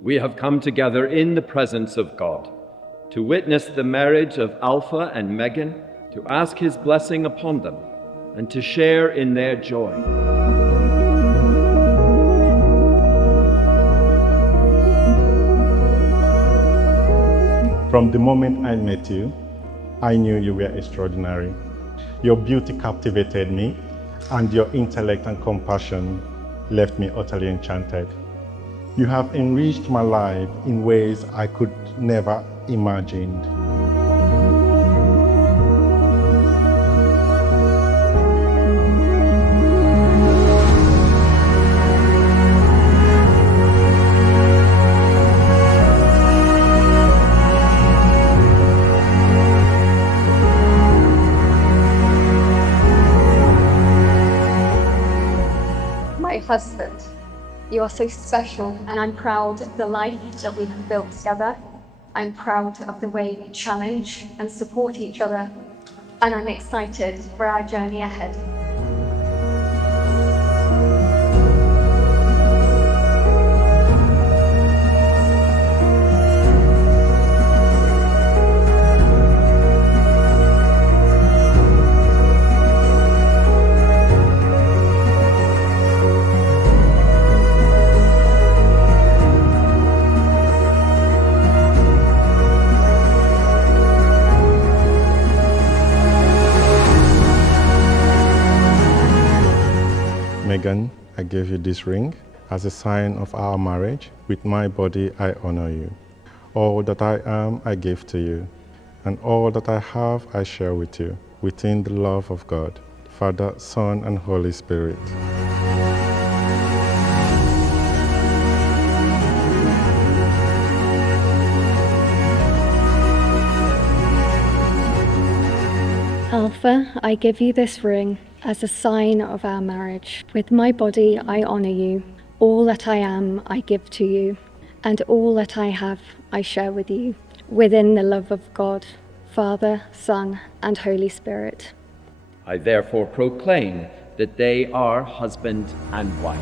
We have come together in the presence of God to witness the marriage of Alpha and Megan, to ask his blessing upon them, and to share in their joy. From the moment I met you, I knew you were extraordinary. Your beauty captivated me, and your intellect and compassion left me utterly enchanted. You have enriched my life in ways I could never imagine. My husband, you are so special, and I'm proud of the life that we have built together. I'm proud of the way we challenge and support each other, and I'm excited for our journey ahead. Megan, I give you this ring as a sign of our marriage. With my body, I honor you. All that I am, I give to you, and all that I have, I share with you, within the love of God, Father, Son, and Holy Spirit. Alpha, I give you this ring as a sign of our marriage. With my body, I honor you. All that I am, I give to you, and all that I have, I share with you, within the love of God, Father, Son, and Holy Spirit. I therefore proclaim that they are husband and wife.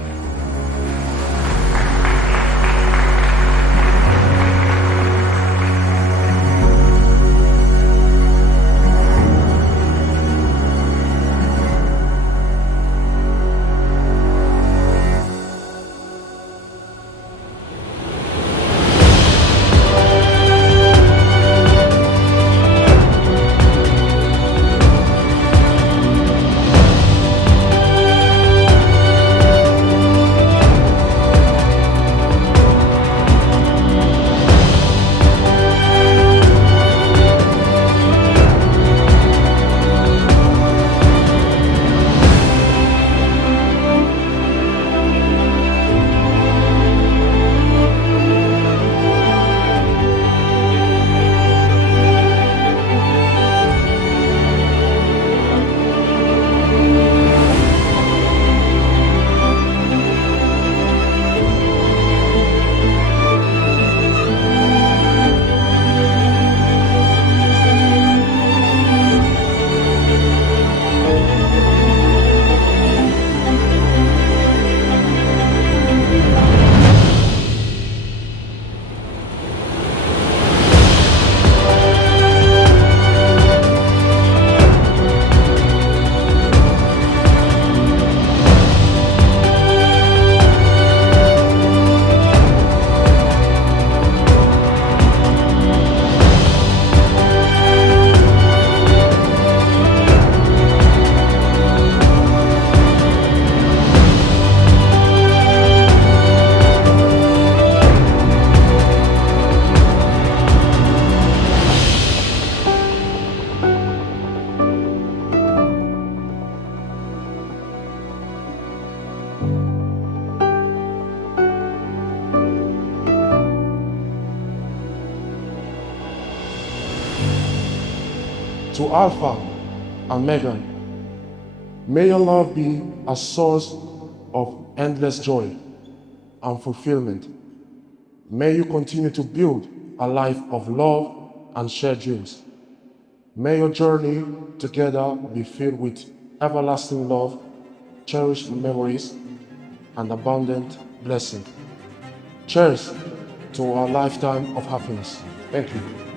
To Alpha and Megan, may your love be a source of endless joy and fulfillment. May you continue to build a life of love and shared dreams. May your journey together be filled with everlasting love, cherished memories, and abundant blessing. Cheers to our lifetime of happiness. Thank you.